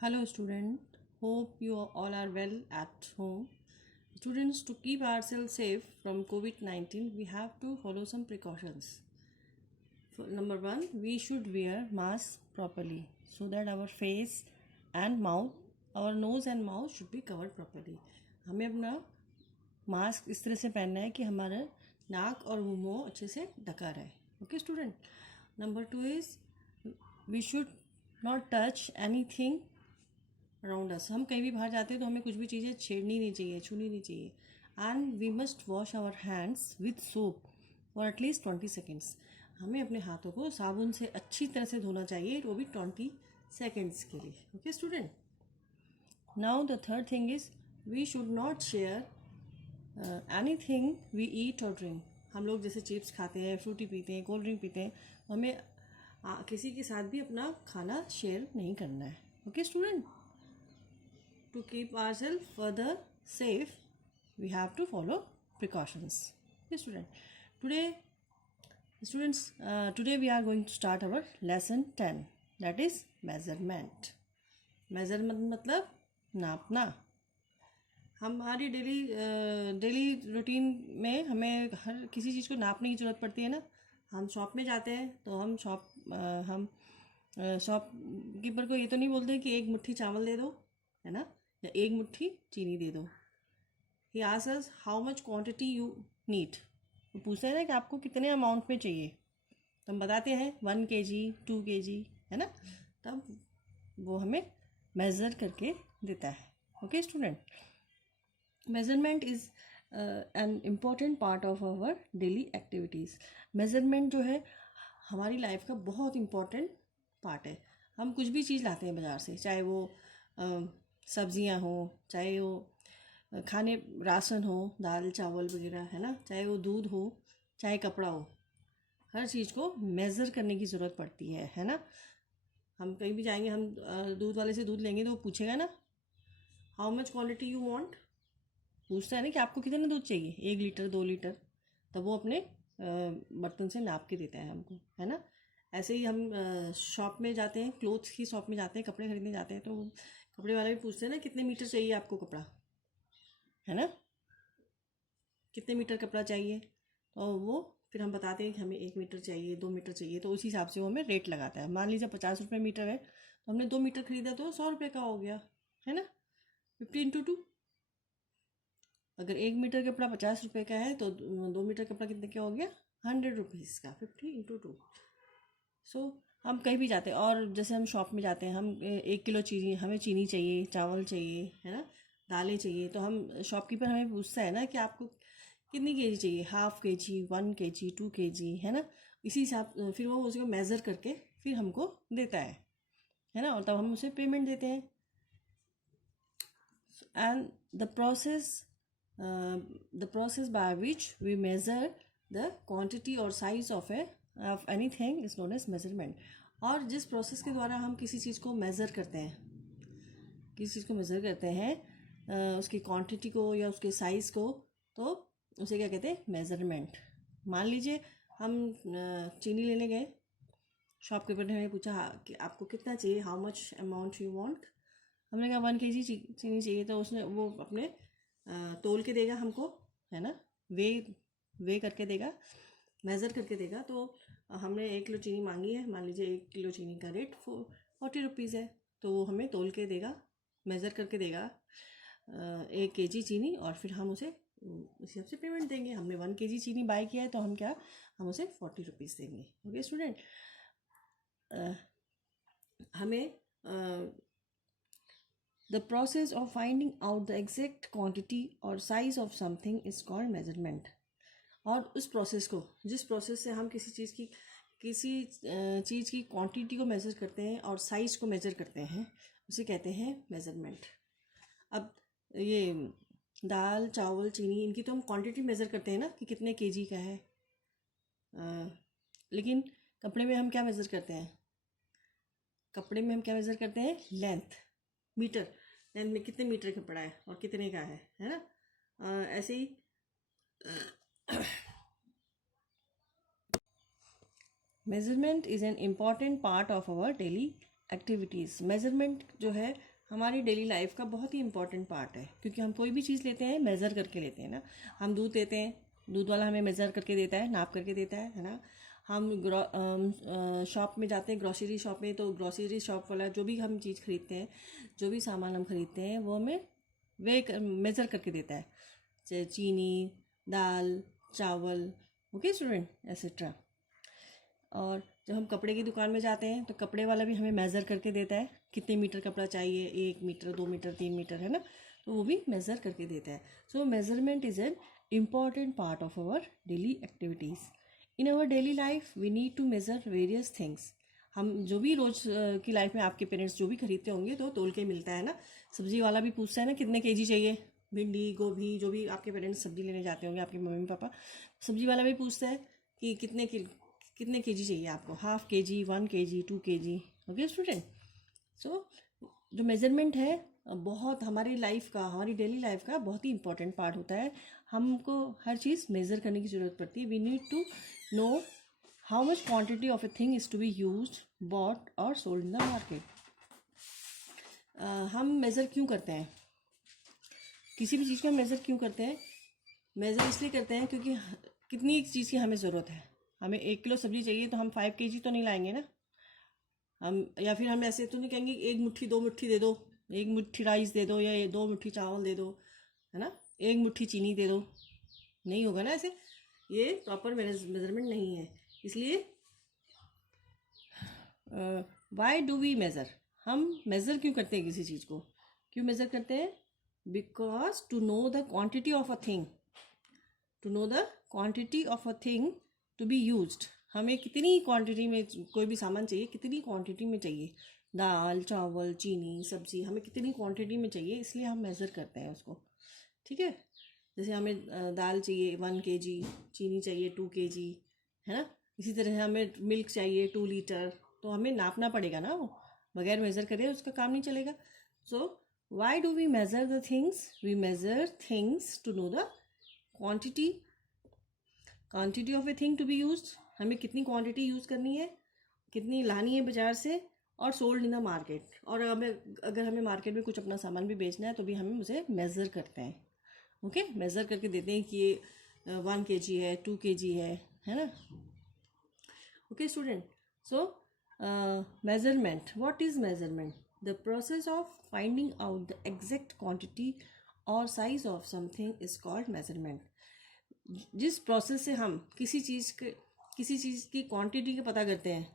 Hello student, hope you all are well at home. Students, to keep ourselves safe from COVID-19, we have to follow some precautions. Number one, we should wear mask properly so that our face and mouth, our nose and mouth should be covered properly. हमें अपना mask इस तरह से पहनना है कि हमारा नाक और मुंह अच्छे से ढका रहे. Okay student. Number two is we should not touch anything around us. हम कहीं भी बाहर जाते हैं तो हमें कुछ भी चीज़ें छेड़नी नहीं चाहिए, छूनी नहीं चाहिए. And we must wash our hands with soap for at least 20 seconds. हमें अपने हाथों को साबुन से अच्छी तरह से धोना चाहिए, वो भी 20 सेकेंड्स के लिए. Okay student. Now the third thing is we should not share any thing we eat और ड्रिंक. हम लोग जैसे चिप्स खाते हैं, फ्रूटी पीते हैं, कोल्ड ड्रिंक पीते हैं, तो हमें किसी के साथ भी अपना खाना शेयर नहीं करना है. Okay student. To keep ourselves further safe, we have to follow precautions. Okay, today we are going to start our lesson 10, that is measurement. Measurement मतलब नापना. हमारी डेली रूटीन में हमें हर किसी चीज़ को नापने की ज़रूरत पड़ती है ना. हम शॉप में जाते हैं तो हम शॉप कीपर को ये तो नहीं बोलते कि एक मुट्ठी चावल दे दो, है ना, या एक मुट्ठी चीनी दे दो. ही asks us how much quantity you need. वो पूछते हैं ना कि आपको कितने अमाउंट में चाहिए, तो हम बताते हैं 1 kg 2 kg, है ना. तब वो हमें मेज़र करके देता है. Okay student. Measurement is an important part of our daily activities. Measurement जो है हमारी लाइफ का बहुत इम्पॉर्टेंट पार्ट है. हम कुछ भी चीज़ लाते हैं बाज़ार से, चाहे वो सब्जियां हो, चाहे वो खाने राशन हो, दाल चावल वगैरह, है ना, चाहे वो दूध हो, चाहे कपड़ा हो, हर चीज़ को मेज़र करने की ज़रूरत पड़ती है ना. हम कहीं भी जाएंगे, हम दूध वाले से दूध लेंगे तो वो पूछेगा ना how much quantity you want. पूछता है ना कि आपको कितना दूध चाहिए, 1 लीटर 2 लीटर. तब वो अपने बर्तन से नाप के देता है हमको, है ना. ऐसे ही हम शॉप में जाते हैं, क्लोथ्स की शॉप में जाते हैं, कपड़े खरीदने जाते हैं, तो कपड़े वाले भी पूछते हैं ना कितने मीटर चाहिए आपको कपड़ा, है ना, कितने मीटर कपड़ा चाहिए. तो वो फिर हम बताते हैं कि हमें 1 मीटर चाहिए, 2 मीटर चाहिए, तो उसी हिसाब से वो हमें रेट लगाता है. मान लीजिए 50 रुपये मीटर है, तो हमने 2 मीटर खरीदा तो 100 रुपये का हो गया, है ना. 50 × 2. अगर 1 मीटर कपड़ा 50 रुपये का है तो 2 मीटर कपड़ा कितने का हो गया, 100 रुपीज़ का. 50 × 2. सो हम कहीं भी जाते हैं, और जैसे हम शॉप में जाते हैं, हम 1 किलो चीनी, हमें चीनी चाहिए, चावल चाहिए, है ना, दालें चाहिए, तो हम शॉपकीपर हमें पूछता है ना कि आपको कितनी केजी चाहिए, 1/2 kg 1 kg 2 kg, है ना. इसी हिसाब फिर वो उसको मेज़र करके फिर हमको देता है ना, और तब हम उसे पेमेंट देते हैं. And the process by which we measure the quantity or size of anything is known as measurement. और जिस प्रोसेस के द्वारा हम किसी चीज़ को मेज़र करते हैं, उसकी क्वांटिटी को या उसके साइज़ को, तो उसे क्या कहते हैं, मेज़रमेंट. मान लीजिए हम चीनी लेने गए, शॉपकीपर ने हमें पूछा कि आपको कितना चाहिए, how much amount you want. हमने कहा 1 kg चीनी चाहिए, तो उसने वो अपने तोल के देगा हमको, है ना, वे करके देगा, मेज़र करके देगा. तो हमने 1 किलो चीनी मांगी है, मान लीजिए 1 किलो चीनी का रेट 40 रुपीज़ है, तो वो हमें तोल के देगा, मेज़र करके देगा 1 kg चीनी, और फिर हम उसे उस हिसाब से पेमेंट देंगे. हमने 1 kg चीनी बाय किया है, तो हम उसे 40 रुपीज़ देंगे. Okay student. हमें the process of finding out the exact quantity or size of something is called measurement. और उस प्रोसेस को, जिस प्रोसेस से हम किसी चीज़ की क्वांटिटी को मेज़र करते हैं और साइज़ को मेज़र करते हैं, उसे कहते हैं मेज़रमेंट. अब ये दाल चावल चीनी, इनकी तो हम क्वांटिटी मेज़र करते हैं ना कि कितने केजी का है. लेकिन कपड़े में हम क्या मेज़र करते हैं, लेंथ, मीटर. लेंथ में कितने मीटर का पड़ा है और कितने का है ना. ऐसे ही measurement is an important part of our daily activities. Measurement जो है हमारी डेली लाइफ का बहुत ही इंपॉर्टेंट पार्ट है, क्योंकि हम कोई भी चीज़ लेते हैं मेज़र करके लेते हैं ना। हम दूध लेते हैं, दूध वाला हमें मेज़र करके देता है, नाप करके देता है ना। हम शॉप में जाते हैं, ग्रॉसरी शॉप में, तो ग्रॉसरी शॉप वाला जो भी हम चीज़ खरीदते हैं, जो भी सामान हम खरीदते हैं, वो हमें मेज़र करके देता है, जैसे चीनी, दाल, चावल। Okay student, etcetera. और जब हम कपड़े की दुकान में जाते हैं तो कपड़े वाला भी हमें मेज़र करके देता है, कितने मीटर कपड़ा चाहिए, 1 मीटर, 2 मीटर, 3 मीटर, है ना, तो वो भी मेज़र करके देता है। So measurement is an important part of our daily activities. In our daily life we need to measure various things. हम जो भी रोज़ की लाइफ में आपके पेरेंट्स जो भी खरीदते होंगे तो तोल के मिलता है ना। सब्ज़ी वाला भी पूछता है ना कितने केजी चाहिए, भिंडी, गोभी, जो भी आपके पेरेंट्स सब्ज़ी लेने जाते होंगे, आपके मम्मी पापा, सब्ज़ी वाला भी पूछता है कि कितने केजी चाहिए आपको, 1/2 kg, 1 kg, 2 kg। Okay student. So जो मेज़रमेंट है बहुत हमारी लाइफ का, हमारी डेली लाइफ का बहुत ही इंपॉर्टेंट पार्ट होता है। हमको हर चीज़ मेज़र करने की ज़रूरत पड़ती है। We need to know how much quantity of a thing is to be used, bought और सोल्ड इन द मार्केट। हम मेज़र क्यों करते हैं, किसी भी चीज़ का मेज़र क्यों करते हैं? मेज़र इसलिए करते हैं क्योंकि कितनी चीज़ की हमें ज़रूरत है। हमें 1 किलो सब्ज़ी चाहिए तो हम 5 kg तो नहीं लाएंगे ना हम, या फिर हम ऐसे तो नहीं कहेंगे 1 मुट्ठी 2 मुट्ठी दे दो, 1 मुट्ठी राइस दे दो, या 2 मुट्ठी चावल दे दो, है ना, 1 मुट्ठी चीनी दे दो। नहीं होगा ना ऐसे, ये प्रॉपर मेजरमेंट नहीं है। इसलिए वाई डू वी मेज़र, हम मेज़र क्यों करते हैं किसी चीज़ को, क्यों मेज़र करते हैं? Because to know the quantity of a thing, to know the quantity of a thing to be used. हमें कितनी क्वांटिटी में कोई भी सामान चाहिए, कितनी क्वांटिटी में चाहिए, दाल, चावल, चीनी, सब्ज़ी, हमें कितनी क्वांटिटी में चाहिए, इसलिए हम मेज़र करते हैं उसको। ठीक है, जैसे हमें दाल चाहिए 1 kg, चीनी चाहिए 2 kg, है ना। इसी तरह हमें मिल्क चाहिए 2 लीटर, तो हमें नापना पड़ेगा ना, वो बगैर मेज़र करे उसका काम नहीं चलेगा। So why do we measure the things? We measure things to know the quantity of a thing to be used. हमें कितनी क्वांटिटी यूज़ करनी है, कितनी लानी है बाज़ार से, और सोल्ड इन द मार्केट। और अगर हमें मार्केट में कुछ अपना सामान भी बेचना है तो भी हमें उसे मेज़र करते हैं। ओके, मेज़र करके देते हैं कि ये 1 kg है, 2 kg है ना। Okay student, so measurement, what is measurement? The process of finding out the exact quantity और size of something is called measurement. जिस प्रोसेस से हम किसी चीज़ की क्वांटिटी का पता करते हैं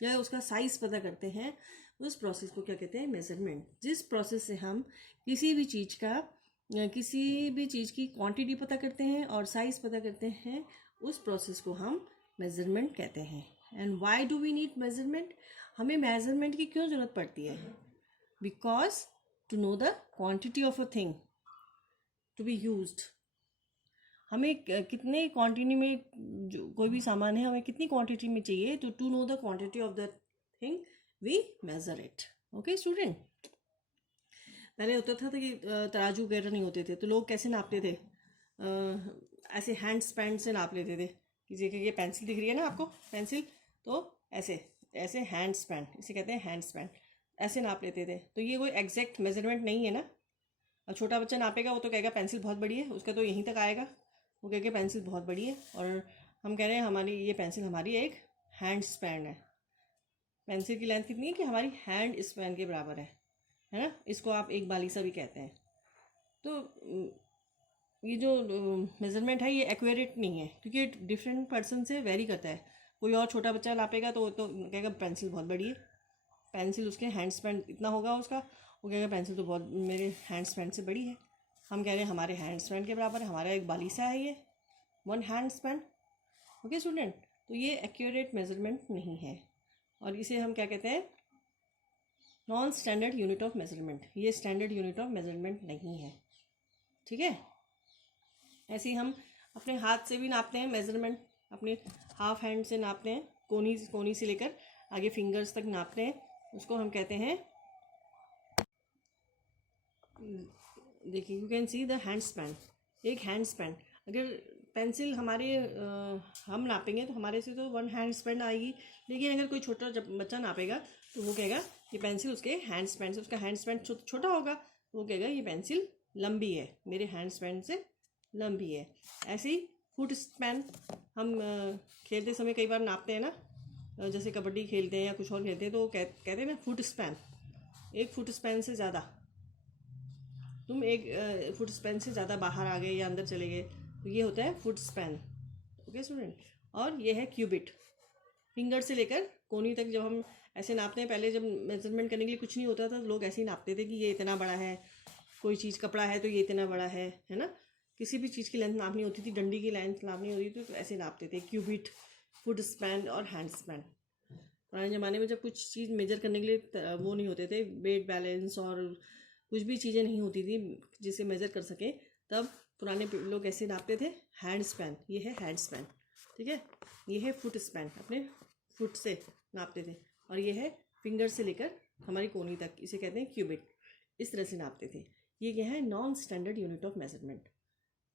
या उसका साइज़ पता करते हैं, उस प्रोसेस को क्या कहते हैं? मेज़रमेंट। जिस प्रोसेस से हम किसी भी चीज़ की क्वांटिटी पता करते हैं और साइज़ पता करते हैं, उस प्रोसेस को हम मेज़रमेंट कहते हैं। And why do we need measurement? हमें मेज़रमेंट की क्यों ज़रूरत पड़ती है? Because to know the quantity of a thing to be used. हमें कितने क्वांटिटी में जो कोई भी सामान है, हमें कितनी क्वांटिटी में चाहिए, तो to know the quantity of the thing we measure it. Okay student. पहले होता था कि तराजू वगैरह नहीं होते थे, तो लोग कैसे नापते थे? ऐसे हैंड स्पैन से नाप लेते थे। किसी की ये पेंसिल दिख रही है ना आपको, पेंसिल, तो ऐसे ऐसे हैंड स्पैन, इसे कहते हैं हैंड स्पैन, ऐसे नाप लेते थे। तो ये कोई एग्जैक्ट मेजरमेंट नहीं है ना। और छोटा बच्चा नापेगा, वो तो कहेगा पेंसिल बहुत बड़ी है, उसका तो यहीं तक आएगा, वो कहेगा पेंसिल बहुत बड़ी है। और हम कह रहे हैं हमारी ये पेंसिल हमारी एक हैंड स्पैन है। पेंसिल की लेंथ कितनी है कि हमारी हैंड स्पैन के बराबर है ना। इसको आप एक बालीसा भी कहते हैं। तो ये जो मेज़रमेंट है ये एक्यूरेट नहीं है, क्योंकि डिफरेंट पर्सन से वेरी करता है। कोई और छोटा बच्चा नापेगा तो कहेगा पेंसिल बहुत बड़ी है, पेंसिल उसके हैंड स्पैन इतना होगा उसका, वो कहेगा पेंसिल तो बहुत मेरे हैंड स्पैन से बड़ी है। हम कह रहे हैं हमारे हैंड स्पैन के बराबर है, हमारा एक बालीसा है ये, 1 हैंड स्पैन। ओके स्टूडेंट, तो ये एक्यूरेट मेज़रमेंट नहीं है, और इसे हम क्या कहते हैं? Non standard unit of measurement. ये स्टैंडर्ड यूनिट ऑफ मेज़रमेंट नहीं है। ठीक है, ऐसे ही हम अपने हाथ से भी नापते हैं मेज़रमेंट, अपने हाफ हैंड से नापते हैं, कोनी से लेकर आगे फिंगर्स तक नापते हैं, उसको हम कहते हैं, देखिए you can see the hand span, एक हैंड स्पैन। अगर पेंसिल हमारे हम नापेंगे तो हमारे से तो 1 हैंड स्पैन आएगी, लेकिन अगर कोई छोटा बच्चा नापेगा तो वो कहेगा ये पेंसिल उसके हैंड स्पैन से, उसका हैंड स्पैन छोटा होगा, वो कहेगा ये पेंसिल लंबी है, मेरे हैंड स्पैन से लंबी है। ऐसे ही फुट स्पैन हम खेलते समय कई बार नापते हैं ना, जैसे कबड्डी खेलते हैं या कुछ और खेलते हैं तो कहते हैं ना फुट स्पैन, एक फुट स्पैन से ज़्यादा, तुम एक फुट स्पैन से ज़्यादा बाहर आ गए या अंदर चले गए, तो ये होता है फुट स्पैन। ओके स्टूडेंट, और ये है क्यूबिट। फिंगर से लेकर कोनी तक जब हम ऐसे नापते हैं, पहले जब मेजरमेंट करने के लिए कुछ नहीं होता था, लोग ऐसे ही नापते थे कि ये इतना बड़ा है, कोई चीज़ कपड़ा है तो ये इतना बड़ा है ना। किसी भी चीज़ की लेंथ नापनी होती थी, डंडी की लेंथ नापनी होती थी तो ऐसे नापते थे, क्यूबिट, फुट स्पैन और हैंड स्पैन। पुराने ज़माने में जब कुछ चीज़ मेजर करने के लिए वो नहीं होते थे, वेट बैलेंस और कुछ भी चीज़ें नहीं होती थी जिसे मेजर कर सकें, तब पुराने लोग ऐसे नापते थे, हैंड स्पैन। ये है हैंड स्पैन, ठीक है। ये है फुट स्पैन, अपने फुट से नापते थे। और ये है फिंगर से लेकर हमारी कोनी तक, इसे कहते हैं क्यूबिट, इस तरह से नापते थे। ये क्या है? Non standard unit of measurement.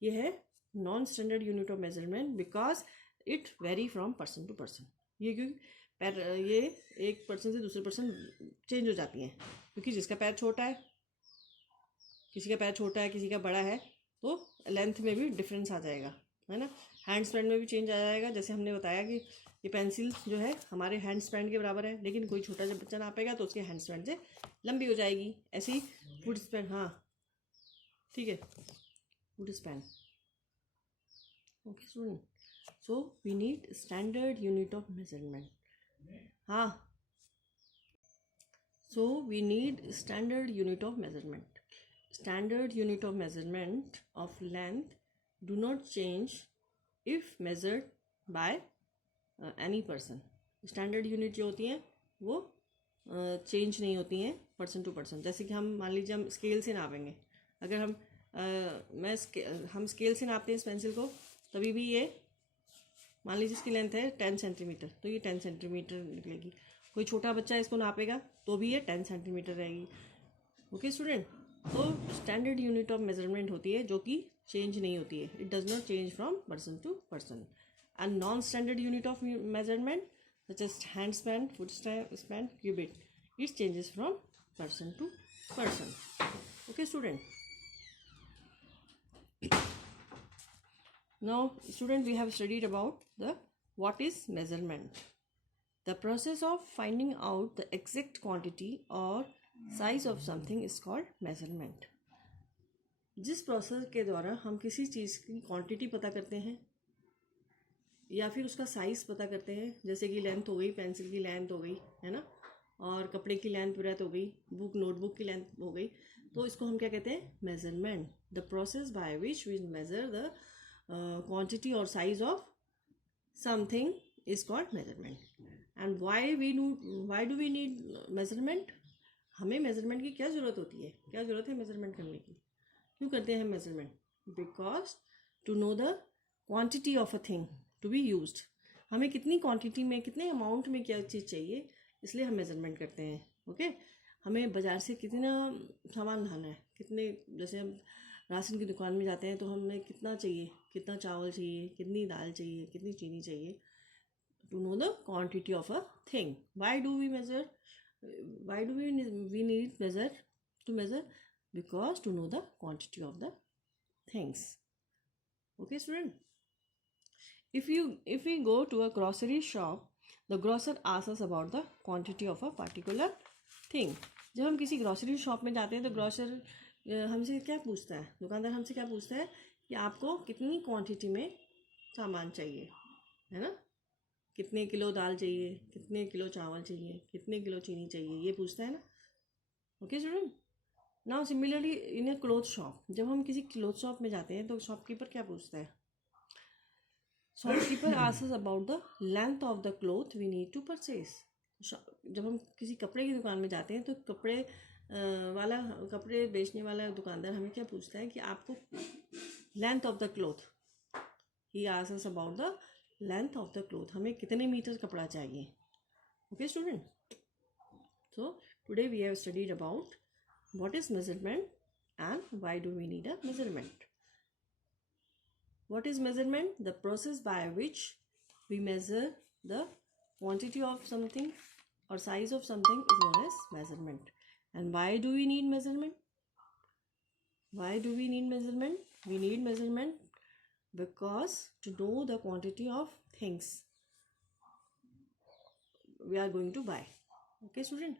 ये है non standard unit of measurement because it vary from person to person. ये क्योंकि ये एक पर्सन से दूसरे पर्सन चेंज हो जाती हैं, क्योंकि जिसका पैर छोटा है, किसी का पैर छोटा है, किसी का बड़ा है, तो लेंथ में भी डिफरेंस आ जाएगा, है ना। हैंड स्पैन में भी चेंज आ जाएगा। जैसे हमने बताया कि ये पेंसिल जो है हमारे हैंड स्पैन के बराबर है, लेकिन कोई छोटा जब बच्चा नापेगा तो उसके हैंड स्पैन से लंबी हो जाएगी। ऐसे ही फुट स्पैन, हाँ ठीक है, foot span. Okay student, so we need standard unit of measurement. हाँ, so we need standard unit of measurement. Standard unit of measurement of length do not change if measured by any person. Standard unit जो होती हैं वो change नहीं होती हैं person to person. जैसे कि हम मान लीजिए हम स्केल से नापेंगे, अगर हम हम स्केल से नापते हैं इस पेंसिल को, तभी भी ये मान लीजिए इसकी लेंथ है 10 सेंटीमीटर, तो ये 10 सेंटीमीटर निकलेगी। कोई छोटा बच्चा इसको नापेगा तो भी ये 10 सेंटीमीटर रहेगी। ओके स्टूडेंट, तो स्टैंडर्ड यूनिट ऑफ मेजरमेंट होती है जो कि चेंज नहीं होती है, it does not change from person to person. And non standard unit of measurement such as hand span, foot span, cubit, it changes from person to person. Okay student, now student we have studied about the what is measurement. The process of finding out the exact quantity or size of something is called measurement. जिस process के द्वारा हम किसी चीज़ की quantity पता करते हैं या फिर उसका साइज़ पता करते हैं, जैसे कि लेंथ हो गई, पेंसिल की लेंथ हो गई, है ना, और कपड़े की लेंथ ब्रेथ हो गई, बुक नोटबुक की लेंथ हो गई, तो इसको हम क्या कहते हैं? Measurement. The process by which we measure the quantity or size of something is called measurement. And why do we need measurement? हमें मेजरमेंट की क्या ज़रूरत होती है? क्या ज़रूरत है मेजरमेंट करने की? क्यों करते हैं measurement? Because to know the quantity of a thing to be used. हमें कितनी क्वांटिटी में, कितने अमाउंट में क्या चीज़ चाहिए, इसलिए हम मेजरमेंट करते हैं। ओके, हमें बाज़ार से कितना सामान लाना है, कितने, जैसे हम राशन की दुकान में जाते हैं तो हमें कितना चाहिए, कितना चावल चाहिए, कितनी दाल चाहिए, कितनी चीनी चाहिए, to know the quantity of a thing. Why do we measure, why do we need measure to measure? Because to know the quantity of the things. Okay student, if we go to a grocery shop, the grocer asks us about the quantity of a particular thing. जब हम किसी grocery shop में जाते हैं तो grocer हमसे क्या पूछता है, दुकानदार हमसे क्या पूछता है कि आपको कितनी क्वांटिटी में सामान चाहिए, है ना, कितने किलो दाल चाहिए, कितने किलो चावल चाहिए, कितने किलो चीनी चाहिए, ये पूछता है ना। Okay student, now similarly in A cloth shop, जब हम किसी क्लोथ शॉप में जाते हैं तो शॉपकीपर क्या पूछता है? Shopkeeper asks us about the length of the cloth we need to purchase. जब हम किसी कपड़े की दुकान में जाते हैं तो कपड़े बेचने वाला दुकानदार हमें क्या पूछता है कि आपको length of the cloth, he asks us about the length of the cloth, हमें कितने मीटर कपड़ा चाहिए। Okay student, so today we have studied about what is measurement and why do we need a measurement. What is measurement? The process by which we measure the quantity of something or size of something is known as measurement. And why do we need measurement? Why do we need measurement? We need measurement because to know the quantity of things we are going to buy. Okay, student?